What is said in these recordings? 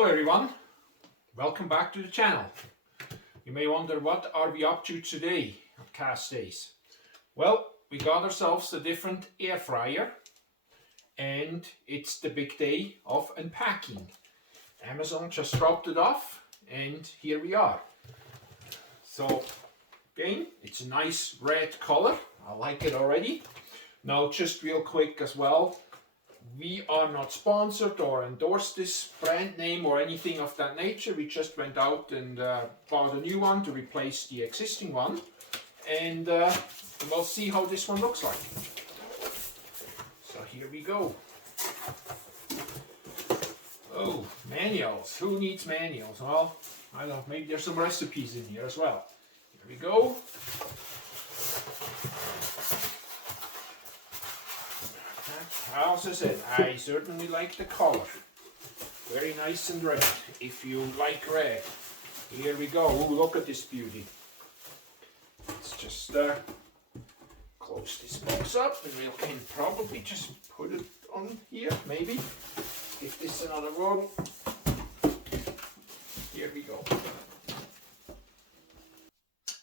Hello everyone, welcome back to the channel. You may wonder, what are we up to today at KassDays? Well, we got ourselves a different air fryer and it's the big day of unpacking. Amazon just dropped it off and here we are. So again, it's a nice red color, I like it already. Now just real quick as well, we are not sponsored or endorsed this brand name or anything of that nature. We just went out and bought a new one to replace the existing one, and we'll see how this one looks like. So here we go. Oh, manuals. Who needs manuals? Well, I don't know, maybe there's some recipes in here as well. Here we go. As I said, I certainly like the color. Very nice and red, if you like red. Here we go. Ooh, look at this beauty. Let's just close this box up and we can probably just put it on here, maybe. Give this another whirl. Here we go.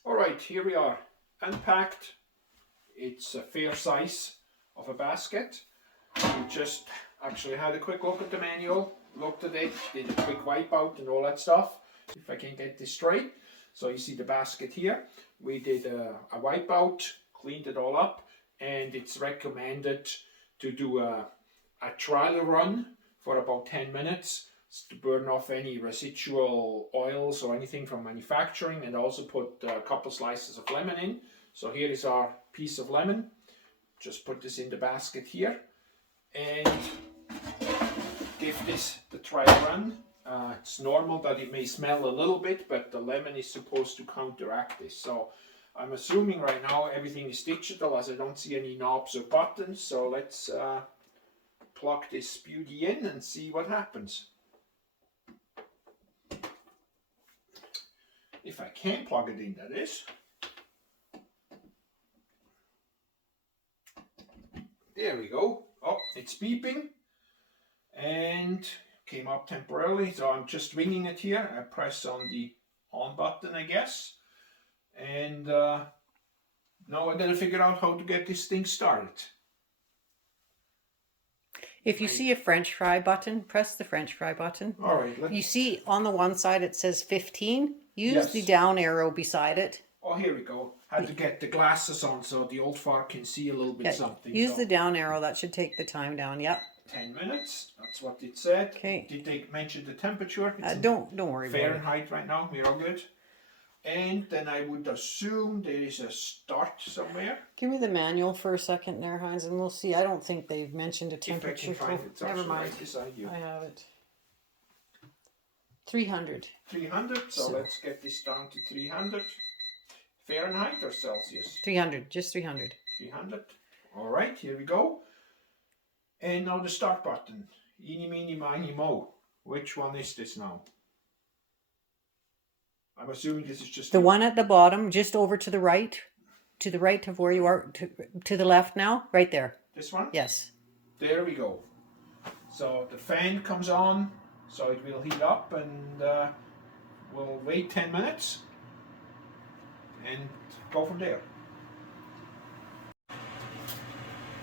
Alright, here we are. Unpacked. It's a fair size of a basket. We just actually had a quick look at the manual, looked at it, did a quick wipeout and all that stuff, if I can get this straight. So you see the basket here. We did a wipeout, cleaned it all up, and it's recommended to do a trial run for about 10 minutes to burn off any residual oils or anything from manufacturing, and also put a couple slices of lemon in. So here is our piece of lemon. Just put this in the basket here and give this the trial run. It's normal that it may smell a little bit, but the lemon is supposed to counteract this. So I'm assuming right now everything is digital, as I don't see any knobs or buttons. So let's plug this beauty in and see what happens. If I can plug it in, that is. There we go. Oh, it's beeping and came up temporarily, so I'm just ringing it here. I press on the on button, I guess, and now I gotta figure out how to get this thing started. If you see a French fry button, press the French fry button. All right. You see on the one side it says 15. Use Yes. the down arrow beside it. Oh, here we go. Had to get the glasses on so the old fart can see a little bit something. Use so the down arrow. That should take the time down. Yep. 10 minutes. That's what it said. Okay. Did they mention the temperature? It's Don't worry about it. Fahrenheit right now. We're all good. And then I would assume there is a start somewhere. Give me the manual for a second there, Heinz, and we'll see. I don't think they've mentioned a If I temperature. can find it, it's Never actually mind. right beside you. I have it. 300. 300. So let's get this down to 300. Fahrenheit or Celsius? 300. Just 300. 300. All right, here we go. And now the start button. Eeny, meeny, miny, mo. Which one is this now? I'm assuming this is just The one at the bottom, just over to the right of where you are, to the left now, right there. This one? Yes. There we go. So the fan comes on, so it will heat up, and we'll wait 10 minutes and go from there.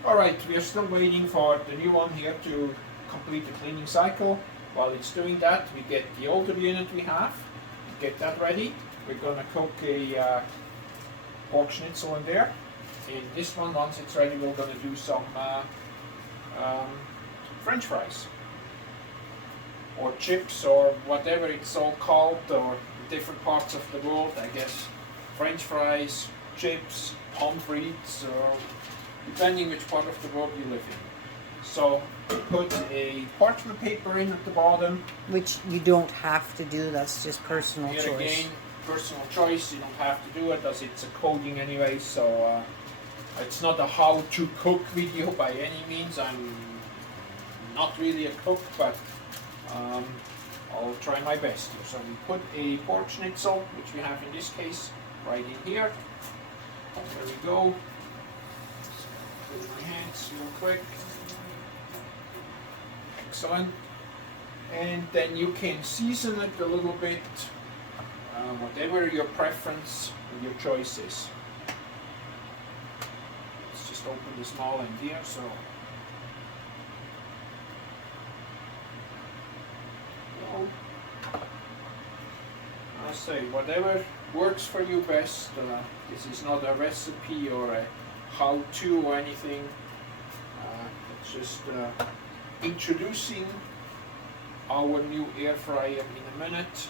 Alright, we are still waiting for the new one here to complete the cleaning cycle. While it's doing that, we get the older unit we have, get that ready. We're going to cook a pork schnitzel in there. In this one, once it's ready, we're going to do some French fries or chips or whatever it's all called, or different parts of the world, I guess. French fries, chips, pommes frites, or depending which part of the world you live in. So put a parchment paper in at the bottom. Which you don't have to do, that's just personal Here choice. again, personal choice, you don't have to do it as it's a coating anyway, so it's not a how to cook video by any means. I'm not really a cook, but I'll try my best here. So we put a pork schnitzel, which we have in this case, right in here. There we go. Put my hands real quick. Excellent. And then you can season it a little bit, whatever your preference and your choice is. Let's just open the small end here. So I say whatever works for you best. This is not a recipe or a how-to or anything. It's just introducing our new air fryer in a minute,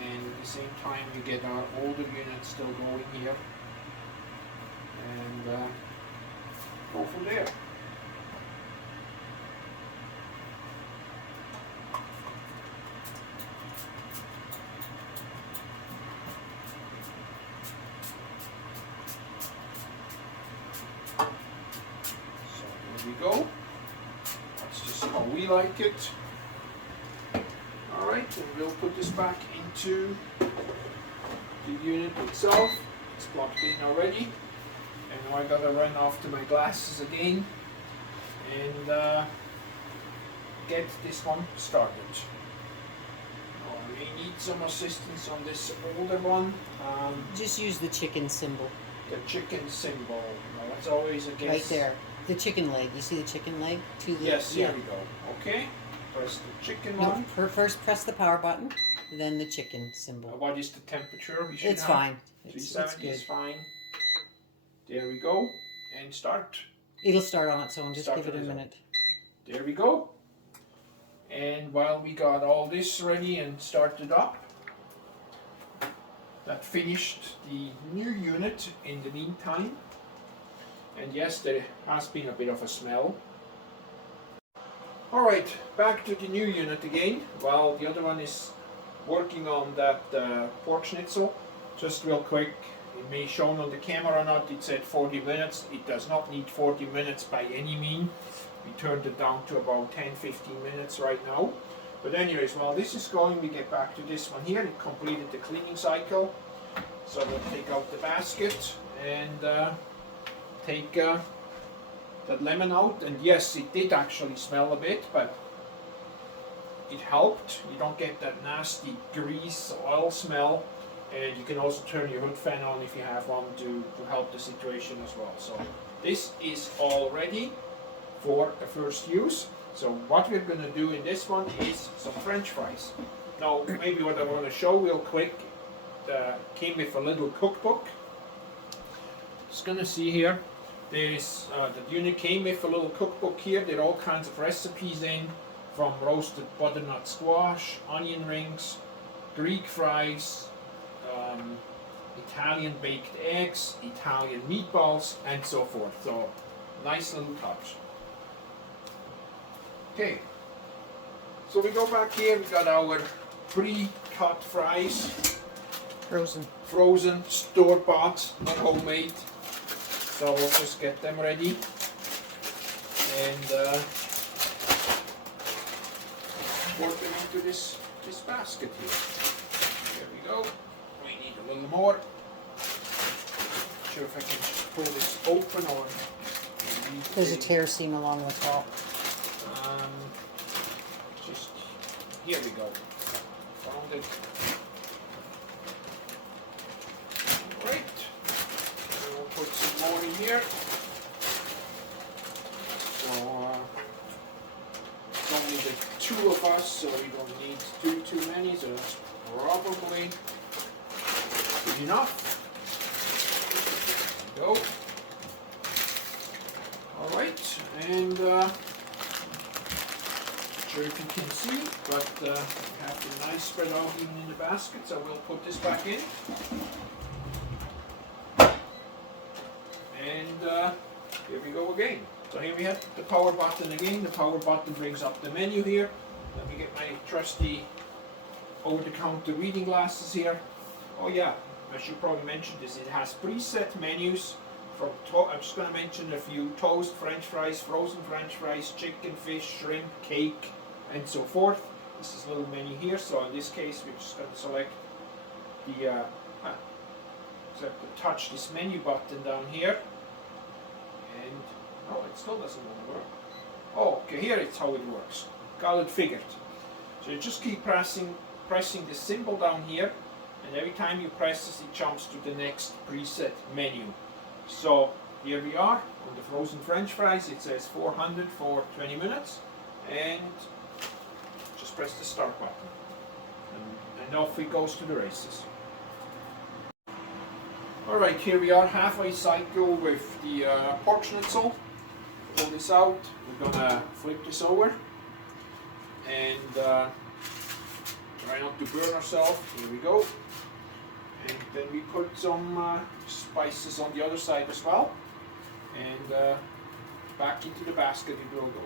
and at the same time we get our older unit still going here, and go from there. So there we go. That's just how we like it. Alright, and we'll put this back into the unit itself. It's plugged in already. And now I gotta run off to my glasses again and get this one started. Now I may need some assistance on this older one. Just use the chicken symbol. The chicken symbol. Well, that's always a guess. Right there. The chicken leg. You see the chicken leg? Yes, here we go. Okay. Press the chicken No, one. first press the power button, then the chicken symbol. What is the temperature? We should It's have? fine. 370 it's is good. fine. There we go. And start. It'll start on its own. Just Start give it a on its own. minute. There we go. And while we got all this ready and started up, that finished the new unit in the meantime. And yes, there has been a bit of a smell. Alright, back to the new unit again. While the other one is working on that pork schnitzel. Just real quick, it may shown on the camera or not, it said 40 minutes. It does not need 40 minutes by any means. We turned it down to about 10-15 minutes right now. But anyways, while this is going, we get back to this one here. It completed the cleaning cycle. So we'll take out the basket and take that lemon out. And yes, it did actually smell a bit, but it helped. You don't get that nasty grease oil smell. And you can also turn your hood fan on if you have one to help the situation as well. So this is all ready for the first use. So what we're going to do in this one is some French fries. Now maybe what I want to show real quick, came with a little cookbook. Just going to see here, there's the unit came with a little cookbook here. There are all kinds of recipes in, from roasted butternut squash, onion rings, Greek fries, Italian baked eggs, Italian meatballs, and so forth. So nice little touch. Okay, so we go back here. We got our pre-cut fries, frozen, store-bought, not homemade. So we'll just get them ready and pour them into this basket here. There we go. We need a little more. Not sure if I can pull this open or There's a tear seam along the top. just here we go. Found it. Alright. We'll put some more in here. So it's only the two of us, so we don't need too many, so that's probably good enough. There we go. Alright, and not sure if you can see, but we have the nice spread out even in the basket, so we'll put this back in. And here we go again. So here we have the power button again. The power button brings up the menu here. Let me get my trusty over-the-counter reading glasses here. Oh yeah, I should probably mention this. It has preset menus. I'm just going to mention a few: toast, French fries, frozen French fries, chicken, fish, shrimp, cake, and so forth. This is a little menu here. So in this case, we're just going to select the touch this menu button down here, and oh, it still doesn't want to work. Oh, okay, here it's how it works. Got it figured. So you just keep pressing the symbol down here, and every time you press this, it jumps to the next preset menu. So here we are on the frozen French fries. It says 400 for 20 minutes, and just press the start button, and off it goes to the races. Alright, here we are halfway cycle with the pork schnitzel. Pull this out, we're gonna flip this over and try not to burn ourselves. Here we go. And then we put some spices on the other side as well, and back into the basket it will go.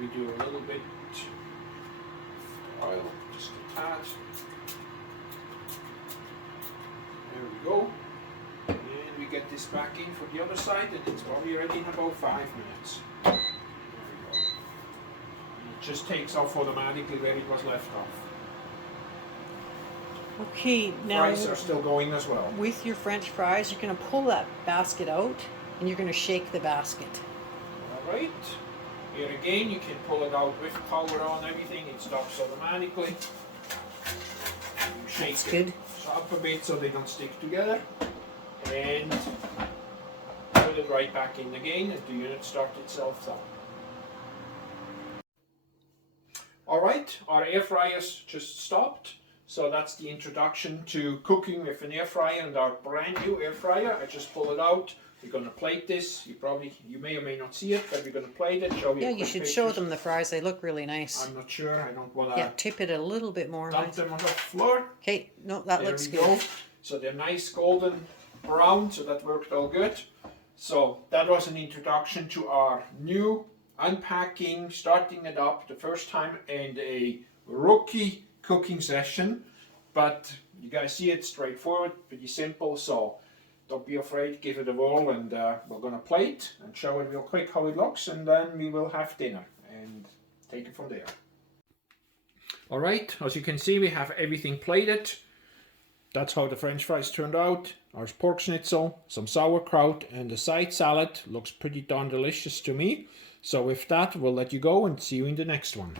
We do a little bit of oil, just a tad. There we go. And we get this back in for the other side, and it's probably ready in about 5 minutes. There we go. And it just takes off automatically where it was left off. Okay, now Fries are still going as well. with your French fries, you're going to pull that basket out and you're going to shake the basket. Alright. Here again, you can pull it out with power on, everything, it stops automatically. Shake That's it good. up a bit so they don't stick together, and put it right back in again, and the unit starts itself up. Alright, our air fryers just stopped, so that's the introduction to cooking with an air fryer and our brand new air fryer. I just pull it out. We're going to plate this. You may or may not see it, but we're going to plate it. Show you. Yeah, you should show them the fries. They look really nice. I'm not sure. I don't want Yeah, to tip it a little bit more. dump them on the floor. Okay, no, that There looks we good. go. So they're nice golden brown, so that worked all good. So that was an introduction to our new unpacking, starting it up the first time, and a rookie cooking session. But you guys see it straightforward, pretty simple. So don't be afraid, give it a whirl, and we're going to plate and show it real quick how it looks, and then we will have dinner and take it from there. Alright, as you can see, we have everything plated. That's how the French fries turned out. Our pork schnitzel, some sauerkraut, and a side salad. Looks pretty darn delicious to me. So with that, we'll let you go and see you in the next one.